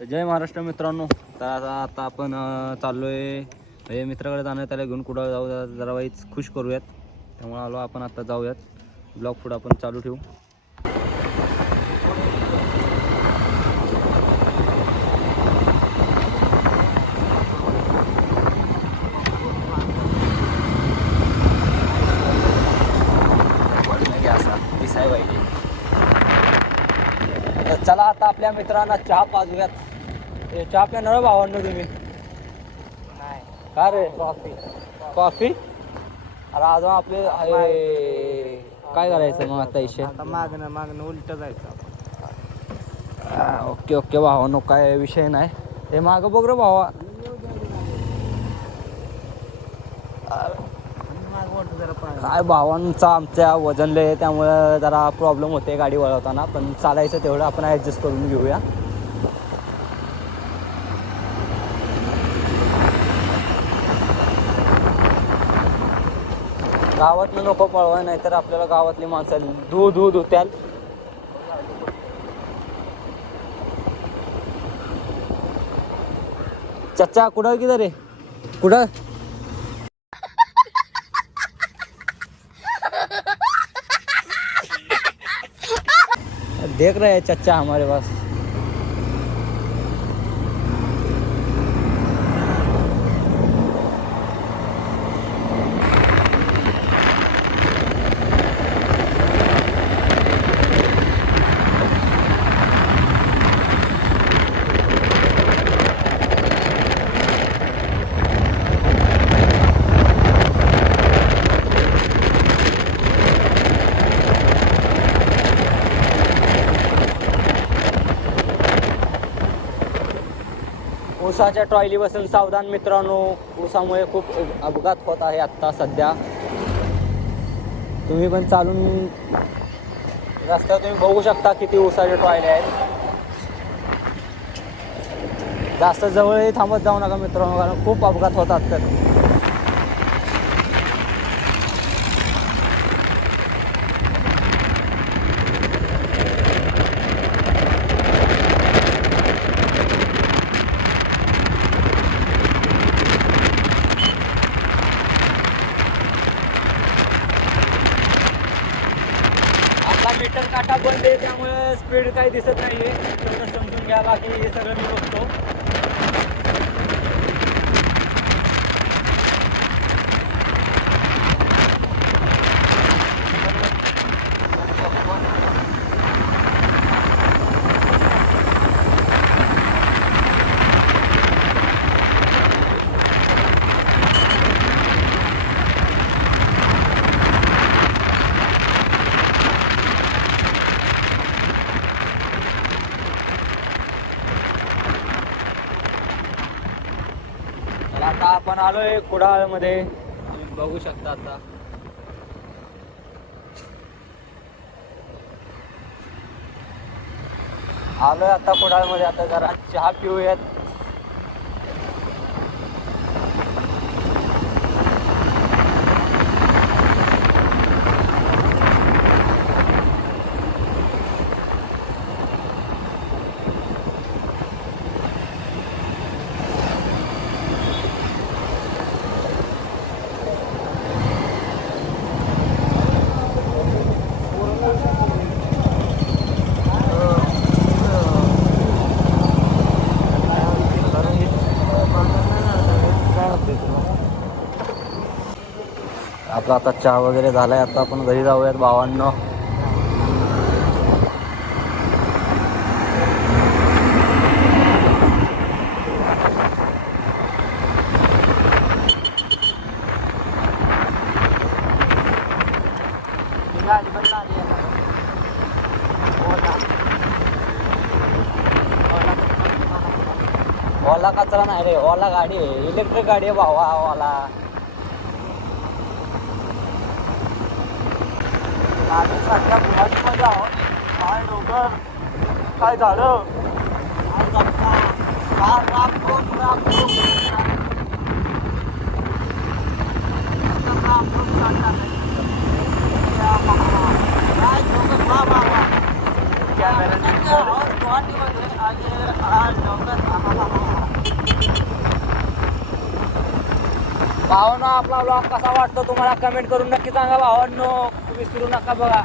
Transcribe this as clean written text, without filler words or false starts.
तर जय महाराष्ट्र मित्रांनो. तर आता आपण चाललोय हे मित्राकडे जाणं, त्याला घेऊन कुठं जाऊ जरा वाईच खुश करूयात. त्यामुळे आलो आपण आता जाऊयात. ब्लॉग पुढं आपण चालू ठेवू. दिसाय पाहिजे. तर चला आता आपल्या मित्रांना चहा पाजूयात. चहा प्यानं भावांनो तुम्ही? नाही, का रे? कॉफी. कॉफी? अरे अजून आपले काय करायचं मग आता इशे? आता मागणं उलट जायचं. ओके ओके भावांनो, काय विषय नाही. हे मागं बघ रे भावा. काय भावांचा आमच्या वजनले आहे, त्यामुळे जरा प्रॉब्लेम होते गाडी वळवताना. पण चालायचं तेवढं आपण ॲडजस्ट करून घेऊया. गावातनं नको पळवाय, नाहीतर आपल्याला गावातली माणसं धू धुत्याल. चच्चा कुठं किधर रे? कुठं? देख रहे हैं चच्चा हमारे पास. ऊसाच्या ट्रॉयली बसून सावधान मित्रांनो. ऊसामुळे खूप अपघात होत आहे आत्ता सध्या. तुम्ही पण चालून रस्त्यावर तुम्ही बघू शकता किती ऊसाचे ट्रॉयले आहेत. जास्त जवळही थांबत जाऊ नका मित्रांनो, कारण खूप अपघात होतात. तर मीटर काटा बंद आहे, त्यामुळे स्पीड काही दिसत नाही आहे. तेवढं समजून घ्या, बाकी हे सगळं मी बघतो. आता आपण आलोय कुडाळमध्ये, तुम्ही बघू शकता. आता आलोय आता कुडाळमध्ये. आता जरा चहा पिऊयात. आपला आता चहा वगैरे झालाय. आता आपण घरी जाऊयात भावांनो. ओला कचरा नाही रे, ओला गाडी आहे, इलेक्ट्रिक गाडी आहे भावा. ओला आम्ही सध्या गुवाहाटीमध्ये आहोत. काय डोंगर, काय झाडं, कॅमेरा भावांनो आपला ब्लॉग कसा वाटतो तुम्हाला कमेंट करून नक्की सांगा भावांनो. विसरू नका बघा.